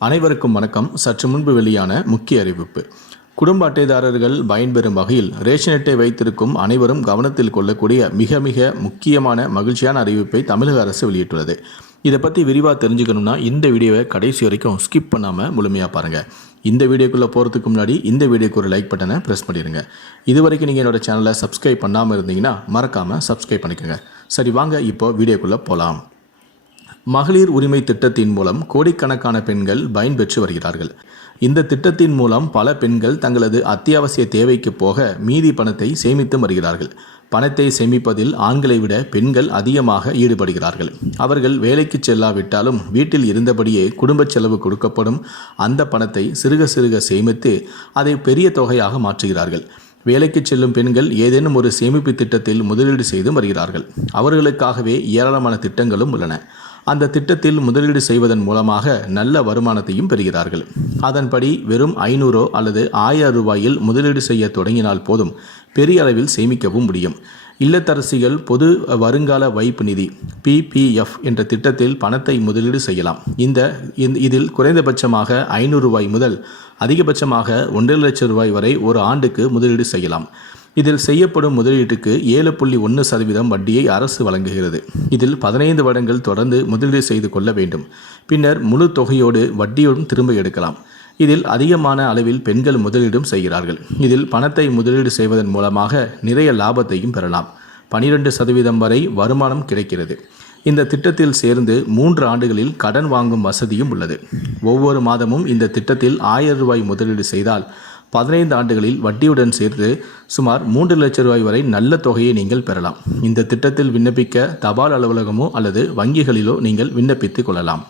அனைவருக்கும் வணக்கம். சற்று முன்பு வெளியான முக்கிய அறிவிப்பு. குடும்ப அட்டைதாரர்கள் பயன்பெறும் வகையில் ரேஷன் அட்டை வைத்திருக்கும் அனைவரும் கவனத்தில் கொள்ளக்கூடிய மிக மிக முக்கியமான மகிழ்ச்சியான அறிவிப்பை தமிழக அரசு வெளியிட்டுள்ளது. இதை பற்றி விரிவாக தெரிஞ்சுக்கணும்னா இந்த வீடியோவை கடைசி வரைக்கும் ஸ்கிப் பண்ணாமல் முழுமையாக பாருங்கள். இந்த வீடியோக்குள்ளே போகிறதுக்கு முன்னாடி இந்த வீடியோக்கு ஒரு லைக் பட்டனை ப்ரெஸ் பண்ணிடுங்க. இது வரைக்கும் நீங்கள் என்னோட சேனலை சப்ஸ்கிரைப் பண்ணாமல் இருந்தீங்கன்னா மறக்காமல் சப்ஸ்கிரைப் பண்ணிக்கோங்க. சரி, வாங்க இப்போ வீடியோக்குள்ளே போகலாம். மகளிர் உரிமை திட்டத்தின் மூலம் கோடிக்கணக்கான பெண்கள் பயன்பெற்று வருகிறார்கள். இந்த திட்டத்தின் மூலம் பல பெண்கள் தங்களது அத்தியாவசிய தேவைக்கு போக மீதி பணத்தை சேமித்து வருகிறார்கள். பணத்தை சேமிப்பதில் ஆண்களை விட பெண்கள் அதிகமாக ஈடுபடுகிறார்கள். அவர்கள் வேலைக்கு செல்லாவிட்டாலும் வீட்டில் இருந்தபடியே குடும்ப செலவு கொடுக்கப்படும் அந்த பணத்தை சிறுக சிறுக சேமித்து அதை பெரிய தொகையாக மாற்றுகிறார்கள். வேலைக்கு செல்லும் பெண்கள் ஏதேனும் ஒரு சேமிப்பு திட்டத்தில் முதலீடு செய்து வருகிறார்கள். அவர்களுக்காகவே ஏராளமான திட்டங்களும் உள்ளன. அந்த திட்டத்தில் முதலீடு செய்வதன் மூலமாக நல்ல வருமானத்தையும் பெறுகிறார்கள். அதன்படி வெறும் 500 அல்லது 1000 ரூபாயில் முதலீடு செய்ய தொடங்கினால் போதும், பெரிய அளவில் சேமிக்கவும் முடியும். இல்லத்தரசிகள் பொது வருங்கால வைப்பு நிதி PPF என்ற திட்டத்தில் பணத்தை முதலீடு செய்யலாம். இதில் குறைந்தபட்சமாக 500 ரூபாய் முதல் அதிகபட்சமாக 1.5 லட்சம் ரூபாய் வரை ஒரு ஆண்டுக்கு முதலீடு செய்யலாம். இதில் செய்யப்படும் முதலீட்டுக்கு 7.1% வட்டியை அரசு வழங்குகிறது. இதில் 15 வருடங்கள் தொடர்ந்து முதலீடு செய்து கொள்ள வேண்டும். பின்னர் முழு தொகையோடு வட்டியோடும் திரும்ப எடுக்கலாம். இதில் அதிகமான அளவில் பெண்கள் முதலீடும் செய்கிறார்கள். இதில் பணத்தை முதலீடு செய்வதன் மூலமாக நிறைய லாபத்தையும் பெறலாம். 12% வரை வருமானம் கிடைக்கிறது. இந்த திட்டத்தில் சேர்ந்து 3 ஆண்டுகளில் கடன் வாங்கும் வசதியும் உள்ளது. ஒவ்வொரு மாதமும் இந்த திட்டத்தில் 1000 ரூபாய் முதலீடு செய்தால் 15 ஆண்டுகளில் வட்டியுடன் சேர்த்து சுமார் 3 லட்சம் ரூபாய் வரை நல்ல தொகையை நீங்கள் பெறலாம். இந்த திட்டத்தில் விண்ணப்பிக்க தபால் அலுவலகமோ அல்லது வங்கிகளிலோ நீங்கள் விண்ணப்பித்துக் கொள்ளலாம்.